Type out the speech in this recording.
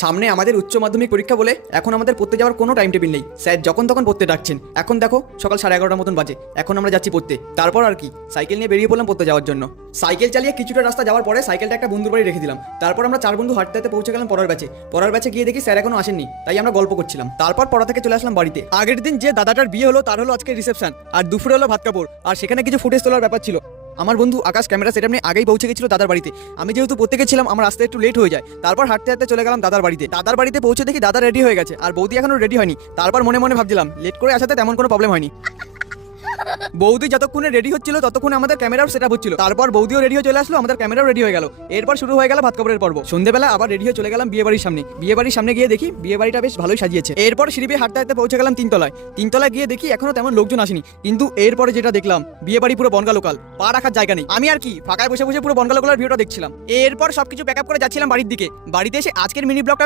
সামনে আমাদের উচ্চ মাধ্যমিক পরীক্ষা বলে এখন আমাদের পড়তে যাওয়ার কোনো টাইম টেবিল নেই। স্যার যখন তখন পড়তে ডাকছেন। এখন দেখো সকাল 11:30 মতন বাজে, এখন আমরা যাচ্ছি পড়তে। তারপর আর কি, সাইকেল নিয়ে বেরিয়ে পড়লাম পড়তে যাওয়ার জন্য। সাইকেল চালিয়ে কিছুটা রাস্তা যাওয়ার পরে সাইকেলটা একটা বন্ধুর বাড়ি রেখে দিলাম। তারপর আমরা 4 বন্ধু হাঁটতে হাঁটতে পৌঁছে গেলাম পড়ার ব্যাচে গিয়ে দেখি স্যার এখনো আসেননি, তাই আমরা গল্প করছিলাম। তারপর পড়া থেকে চলে আসলাম বাড়িতে। আগের দিন যে দাদাটার বিয়ে হলো তার হলো আজকে রিসেপশন, আর দুপুরে হলো ভাত কাপড়, আর সেখানে কিছু ফুটেজ তোলার ব্যাপার ছিল। আমার বন্ধু আকাশ ক্যামেরা সেটআপ নিয়ে আগেই পৌঁছে গেছিল দাদার বাড়িতে। আমি যেহেতু পড়তে গেছিলাম, আমার আসতে একটু লেট হয়ে যায়। তারপর হাঁটতে হাঁটতে চলে গেলাম দাদার বাড়িতে পৌঁছে দেখি দাদা রেডি হয়ে গেছে, আর বৌদি এখনো রেডি হয়নি। তারপর মনে মনে ভাবছিলাম লেট করে আসাতে তেমন কোনো প্রবলেম হয়নি। বৌদি যতক্ষণে রেডি হচ্ছিল ততক্ষণে আমাদের ক্যামেরাও সেটআপ হচ্ছিল। তারপর বৌদিও রেডি হয়ে চলে আসলো, আমাদের ক্যামেরাও রেডি হয়ে গেল। এরপর শুরু হয়ে গেল ভাত কাপড়ের পর্ব। সন্ধ্যেবেলা আবার রেডি হয়ে চলে গেলাম বিয়ে বাড়ির সামনে গিয়ে দেখি বিয়ে বাড়িটা বেশ ভালোই সাজিয়েছে। এরপর সিঁড়ি বেয়ে হাঁটতে হাঁটতে পৌঁছে গেলাম তিনতলায় গিয়ে দেখি এখনো তেমন লোকজন আসেনি। কিন্তু এরপরে যেটা দেখলাম, বিয়ে বাড়ি পুরো বনগা লোকাল, পা রাখার জায়গা নেই। আমি আর কি ফাঁকায় বসে বসে পুরো বনগা লোকালের ভিউটা দেখছিলাম। এরপর সবকিছু প্যাক আপ করে যাচ্ছিলাম বাড়ির দিকে। বাড়িতে এসে আজকের মিনি ব্লগটা